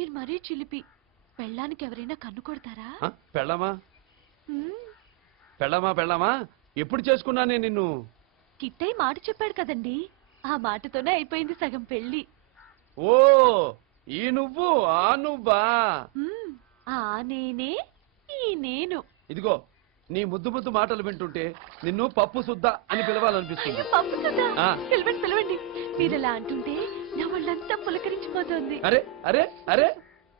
మీరు మరీ చిలిపి. పెళ్ళానికి ఎవరైనా కన్ను కొడతారా? పెళ్ళామా పెళ్ళామా పెళ్ళామా ఎప్పుడు చేసుకున్నానే నిన్ను? కిట్టయ్య మాట చెప్పాడు కదండి, ఆ మాటతోనే అయిపోయింది సగం పెళ్లి. ఓ ఈ నువ్వు ఆ నువ్వా? ఆ నేనే ఈ నేను. ఇదిగో నీ ముద్దు ముద్దు మాటలు వింటుంటే నిన్ను పప్పు సుద్ద అని పిలవాలనిపిస్తుంది. పప్పు సుద్దా? పిలవండి పిలవండి. మీరలా అంటుంటే నా వాళ్ళంతా పులకరించిపోతుంది. అరే అరే అరే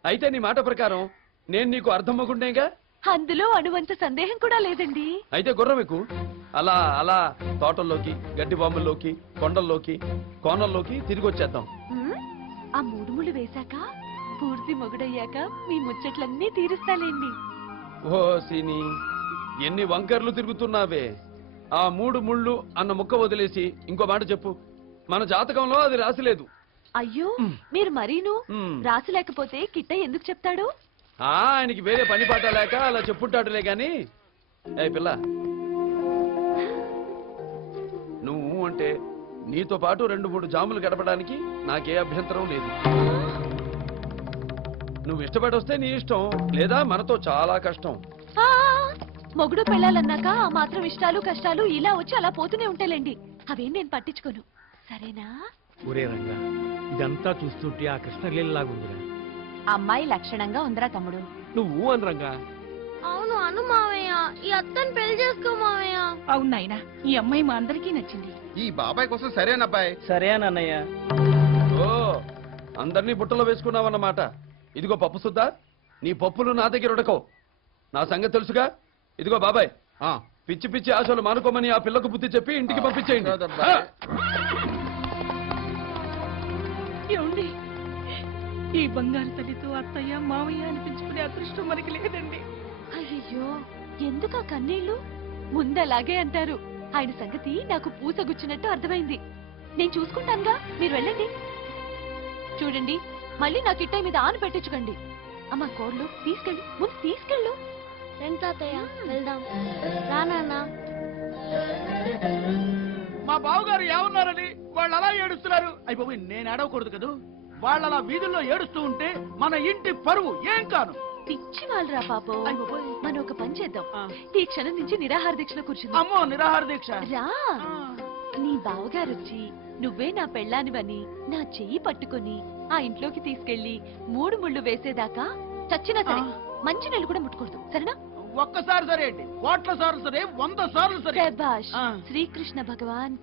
అయితే నీ మాట ప్రకారం నేను నీకు అర్థమవుకుంటేగా? అందులో అణువంత సందేహం కూడా లేదండి. అయితే గుర్రం ఎక్కు. అలా అలా తోటల్లోకి, గడ్డి బాంబుల్లోకి, కొండల్లోకి, కోనల్లోకి తిరిగి వచ్చేద్దాం. ఆ 3 ముళ్ళు వేశాక పూర్తి మొగుడయ్యాక మీ ముచ్చట్లన్నీ తీరుస్తాలేండి. ఓ సిని ఎన్ని వంకర్లు తిరుగుతున్నావే. ఆ 3 ముళ్ళు అన్న ముక్క వదిలేసి ఇంకో మాట చెప్పు. మన జాతకంలో అది రాసిలేదు. అయ్యో మీరు మరీను రాసి లేకపోతే కిట్టయ్య ఎందుకు చెప్తాడు? ఆయనకి వేరే పని పాట లేక అలా చెప్పుంటాడులే గాని. ఏ పిల్ల, నువ్వు అంటే నీతో పాటు 2-3 జాములు గడపడానికి నాకే అభ్యంతరం లేదు. నువ్వు ఇష్టపడి వస్తే నీ ఇష్టం, లేదా మనతో చాలా కష్టం. మొగుడు పెళ్ళాలన్నాక ఆ మాత్రం ఇష్టాలు కష్టాలు ఇలా వచ్చి అలా పోతూనే ఉంటాయిలేండి. అవేం నేను పట్టించుకోను, సరేనా? ఒరే రంగా, ఇదంతా చూస్తుంటే ఆ కృష్ణలీలలాగుందిరా. అమ్మాయి లక్షణంగా ఉందిరా తమ్ముడు. నువ్వు అని రంగా. అవును అను మావయ్య, ఈ అత్తని పెళ్లి చేసుకో మావయ్య. అవును నాయనా, ఈ అమ్మాయి మా అందరికీ నచ్చింది. ఈ బాబాయ్ కోసం సరేనబ్బాయి. సరే అన్నయ్య. ఓ అందరినీ బుట్టలో వేసుకున్నావన్నమాట. ఇదిగో పప్పు సుద్దా, నీ పప్పులు నా దగ్గర ఉడకవు. నా సంగతి తెలుసుగా. ఇదిగో బాబాయ్, పిచ్చి పిచ్చి ఆశలు మానుకోమని ఆ పిల్లకు బుద్ధి చెప్పి ఇంటికి పంపించేయండి. ఏమండి, ఈ బంగారు తల్లితో అత్తయ్య మావయ్య అనిపించుకునే అదృష్టం మనకి లేదండి. అయ్యో ఎందుకు ఆ కన్నీళ్లు? ముందలాగే అంటారు. ఆయన సంగతి నాకు పూసగుచ్చినట్టు అర్థమైంది. నేను చూసుకుంటానుగా, మీరు వెళ్ళండి. చూడండి, మళ్ళీ నా కిట్టయ్య మీద ఆను పెట్టించుకోండి. అమ్మ కోళ్ళు తీసుకెళ్ళు, ముందు తీసుకెళ్ళు. ఎంత అత్తయ్య, వెళ్దాం. రా నాన్న. మా బావగారు ఏమన్నారని వాళ్ళు అలా ఏడుస్తున్నారు? అయిపోయి నేను ఏడవకూడదు కదా. వాళ్ళు అలా వీధుల్లో ఏడుస్తూ ఉంటే మన ఇంటి పరువు ఏం కాను. పిచ్చి వాళ్ళరా పాపం. మనం ఒక పని చేద్దాం, ఈ క్షణం నుంచి నిరాహార దీక్షలో కూర్చుంది. అమ్మో నిరాహార దీక్ష రా. నీ బావగారు వచ్చి నువ్వే నా పెళ్ళానివని నా చెయ్యి పట్టుకుని ఆ ఇంట్లోకి తీసుకెళ్లి 3 ముళ్ళు వేసేదాకా చచ్చినా సరే మంచి నీళ్ళు కూడా ముట్టుకూడదు, సరేనా? ఒక్కసారి సరే ఏంటి, 1,000 సార్లు సరే, 100 సార్లు సరే. శభాష్, శ్రీకృష్ణ భగవాన్.